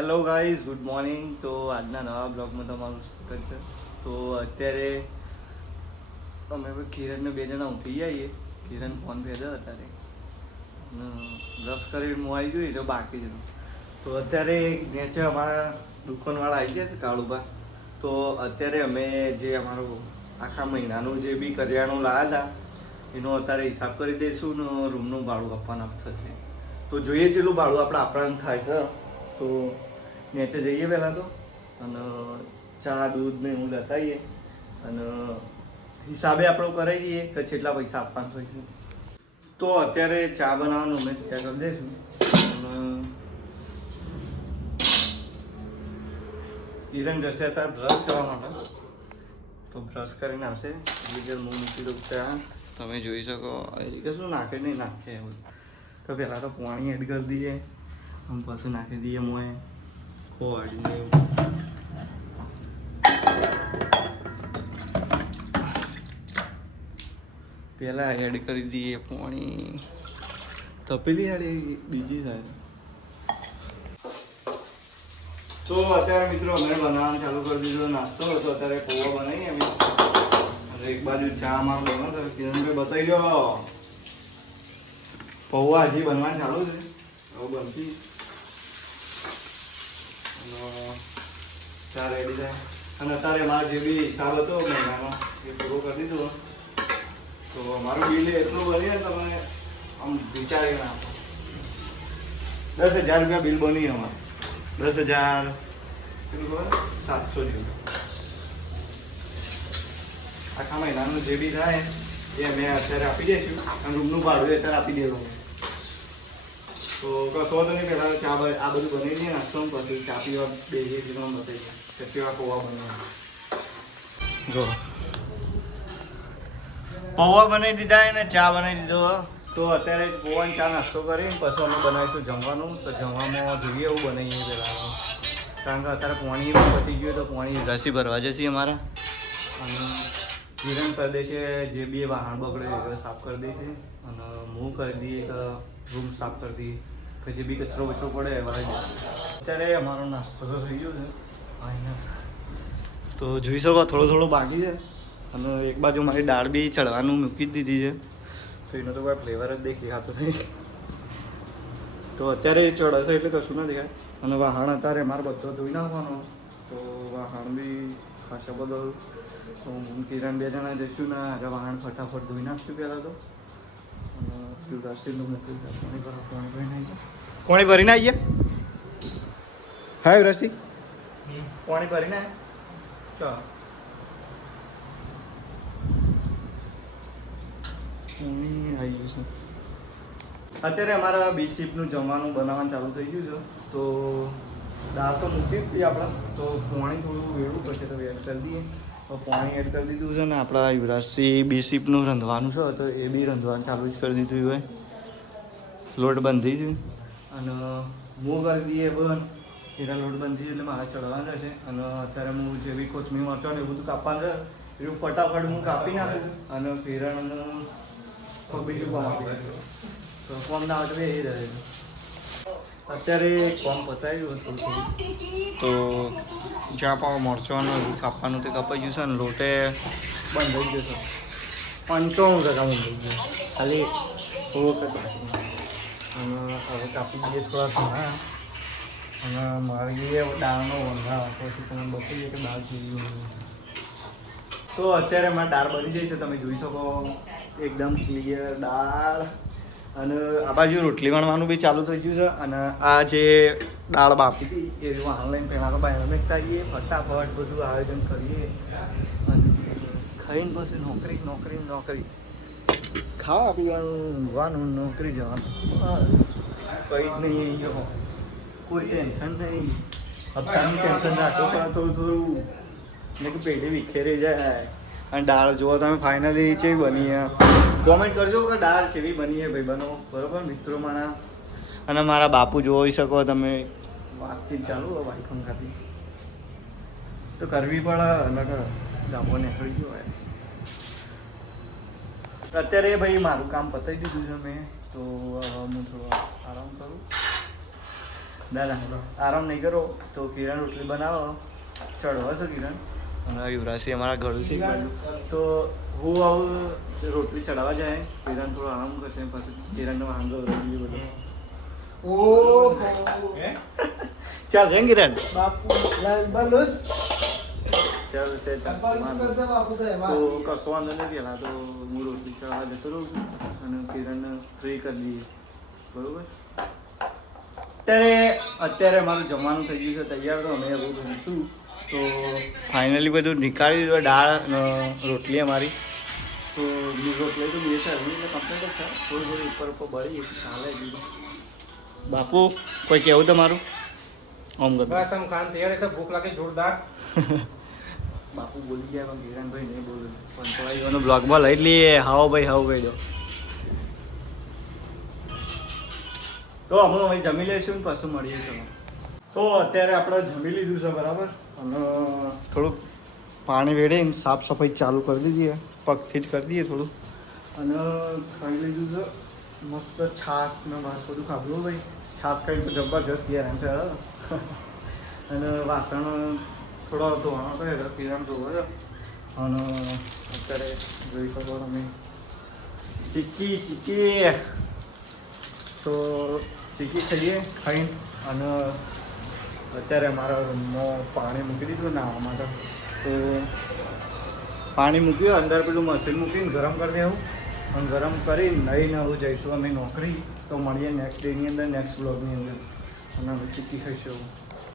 Hello guys, good morning. તો આજના નવા બ્લોગમાં તમારું સ્વાગત છે. તો અત્યારે અમે કિરણને બે જણા ઉઠી જઈએ. કિરણ ફોન ભેજો અત્યારે બ્રશ કરીને હું આવી જોઈએ તો બાકી જ. તો અત્યારે નીચે અમારા દુકાનવાળા આવી ગયા છે કાળુભા. તો અત્યારે અમે જે અમારું આખા મહિનાનું જે બી કરિયાણું લાવ્યા હતા એનો અત્યારે હિસાબ કરી દઈશું ને રૂમનું ભાડું આપવાના થશે. તો જોઈએ જેટલું ભાડું આપણને થાય છે. તો નીચે જઈએ પહેલાં તો અને ચા દૂધ ને એવું લેતા આવીએ અને હિસાબે આપણો કરાવી દઈએ કે કેટલા પૈસા આપવાના હોય છે. તો અત્યારે ચા બનાવવાનું અમે તૈયાર કરી દઈશું અને કિરણ જશે અત્યારે બ્રશ કરવા માટે. તો બ્રશ કરીને આવશે એટલે હું મૂકી દઉં ચા. તમે જોઈ શકો કશું નાખે નહીં નાખે એવું. તો પહેલાં તો પાણી એડ કરી દઈએ અને પછી નાખી દઈએ મોએ કોળને પહેલાં એડ કરી દઈએ પાણી. તપેલી આડી બીજી થાય. તો અત્યારે મિત્રો અમે બનાવવાનું ચાલુ કરી દીધું નાસ્તો. તો અત્યારે પૌવા બનાવીએ અમે અને એક બાજુ ચા માં બનો. કિરણભાઈ બતાવી દો પૌવા હજી બનવાનું ચાલુ છે. હવે બનતી ચા રેડી થાય અને અત્યારે મારો જે બી હિસાબ હતો મહિનાનો એ પૂરો કરી દીધો. તો મારું બિલ એટલું બન્યું ને તમે આમ વિચારી ના આપો. 10,000 રૂપિયા બિલ બની અમારે. 10,000 કેટલું ખબર 700 જેવું. આખા મહિનાનું જે બી થાય એ અમે અત્યારે આપી દઈશું અને રૂમનું ભાડું અત્યારે આપી દેવું. તો કશો તો નહીં, પહેલાં ચા આ બધું બનાવી દઈએ નાસ્તો પછી ચા પીવા બેસીએ બતાવી દઈએ કે કેવા પૌવા બનાવવા. જો પૌવા બનાવી દીધા અને ચા બનાવી દીધો. તો અત્યારે પૌવાની ચા નાસ્તો કરીને પછી અમે બનાવીશું જમવાનું. તો જમવામાં જોઈએ એવું બનાવીએ પહેલાં, કારણ કે અત્યારે પાણી પતી ગયું તો પાણી રસી ભરવા જશે અમારા. અને કિરણ કરી દેશે જે બી વાહન બગડે એ સાફ કરી દેશે અને હું કરી દઈએ કે રૂમ સાફ કરી દઈએ. પછી બી કચરો બચરો પડે એ વાળી દે. અત્યારે અમારો નાસ્તો તો થઈ ગયો છે તો જોઈ શકો થોડો બાકી છે. અને એક બાજુ મારી દાળ બી ચડવાનું મૂકી જ દીધી છે. તો એનો તો કોઈ ફ્લેવર જ દેખાતો નહીં. તો અત્યારે એ ચડશે એટલે કશું ના દેખાય. અને વાહણ અત્યારે મારે બધો ધોઈ નાખવાનો. તો વાહણ બી ખાસા બધો. તો હું કિરણ બે જણા જઈશું ને આજે વાહણ ફટાફટ ધોઈ નાખશું પહેલાં તો. અને રસીનું મોકલી પાણી ભરી નાખીએ. પાણી ભરીને આવીએ. હા રસી પાણી ભરીને ચાલો. આવી ગયું છે. અત્યારે અમારા બી શિફ્ટનું જમવાનું બનાવવાનું ચાલુ થઈ ગયું છે. તો દાળ તો મૂકી હતી આપણે. તો પાણી થોડું વેડવું પડશે તો એડ કરી દઈએ. તો પાણી એડ કરી દીધું છે ને આપણા યુવરાજસિંહ બી શિફ્ટનું રંધવાનું છે. તો એ બી રંધવાનું ચાલુ જ કરી દીધું હોય. લોટ બંધી છે અને હું કરી દઈએ બંધ. એના લોટ બંધી એટલે મારે ચડવાનું રહેશે. અને અત્યારે હું જે બી કોથમીર મરચાં ને એ બધું કાપવાનું છે એવું ફટાફટ હું કાપી નાખું અને કિરણનું બીજું કામ આપી નાખું. તો કોમ ના આવે તો બે એ રહે. અત્યારે કોમ પતાવ્યું હતું તો જ્યાં પાવ મરચાંનું કાપવાનું તે કપાઈ ગયું છે ને લોટે બંધ થઈ જશે. 95% બંધ થઈ ગયું. ખાલી થોડુંક અને હવે કાપી દઈએ થોડા ઘણા. અને મારી દાળનો વંઘાર પછી તમે બતાવીએ કે દાળ જેવી. તો અત્યારે મારી દાળ બની જાય છે. તમે જોઈ શકો એકદમ ક્લિયર દાળ. અને આ બાજુ રોટલી વણવાનું બી ચાલુ થઈ ગયું છે. અને આ જે દાળ બાફી હતી એ વાહન લઈને પહેલાં તો બહાર મેકતા આવીએ ફટાફટ બધું આયોજન કરીએ અને ખાઈને પછી નોકરી ખાવા પીવાનું ઊંઘવાનું નોકરી જવાનું બસ. કંઈ જ નહીં અહીંયા કોઈ ટેન્શન નહીં. હપ્તાનું ટેન્શન રાખવું પડે થોડું એટલે કે પેઢી વિખેરી જાય. અને દાળ જુઓ તમે ફાઇનલી ચેવી બની. કોમેન્ટ કરજો કે દાળ ચેવી બની ભાઈ બનો બરાબર મિત્રો મારા. અને મારા બાપુ જોઈ શકો તમે વાતચીત ચાલુ હોય ભાઈ પંખાથી તો કરવી પડે. અને જાપો નીકળી ગયો હોય. અત્યારે ભાઈ મારું કામ પતાવી દીધું છે મેં. તો હું થોડો આરામ કરું ના ના આરામ નહીં કરો તો કિરણ રોટલી બનાવો ચડવા છો કિરણ અને યુવરાજસિંહ અમારા ઘરું છે બાજુ તો હું આવું રોટલી ચડાવવા જાય કિરણ થોડો આરામ કરશે પછી કિરણનો વાંધો રહી બધો ચાલ છે કિરણ ચાલ છે તો કશો વાંધો નથી પેલા તો હું રોટલી ચડાવવા જતો રહું છું અને કિરણને ફ્રી કરી દઈએ બરોબર અત્યારે અમારું જમવાનું થઈ ગયું છે તૈયાર તો અમે એવું જમશું તો ફાઇનલી બધું નીકાળી દીધું દાળ રોટલી અમારી તો રોટલી તો બે છે એટલે કમ્પ્લીટ જ છે થોડી ઉપર બળી ચાલે બીજું બાપુ કોઈ કહેવું તમારું આમ કર બસ આમ ખાન તૈયાર છે ભૂખ લાગે જોરદાર બાપુ બોલી ગયા પણ કિરણભાઈ નહીં બોલું પણ તો એનો બ્લોગમાં લઈ લઈએ હાવ ભાઈ દો તો અમે અહીં જમી લઈશું ને પાછું મળીએ છીએ તો અત્યારે આપણે જમી લીધું છે બરાબર અને થોડુંક પાણી વેળીને સાફ સફાઈ ચાલુ કરી દીધી પગથી જ કરી દઈએ થોડું અને ખાઈ લીધું છે મસ્ત છાશ ને માસ બધું ખાધું ભાઈ છાશ ખાઈને તો જબરજસ્ત ગયા એમ છે અને વાસણ થોડો ધોવાનો હતો કિરણ ધોવો છે અને અત્યારે જોઈ શકો તમે ચીક્કી તો ચીક્કી ખાઈને અને અત્યારે મારા રૂમમાં પાણી મૂકી દીધું નાહવા માટે તો પાણી મૂક્યું અંદર પેલું મશીન મૂકીને ગરમ કરી દેવું અને ગરમ કરી નહીં આવું જઈશું અમે નોકરી તો મળીએ નેક્સ્ટ ડેની અંદર નેક્સ્ટ બ્લોગની અંદર અને હવે ચીક્કી ખાઈશું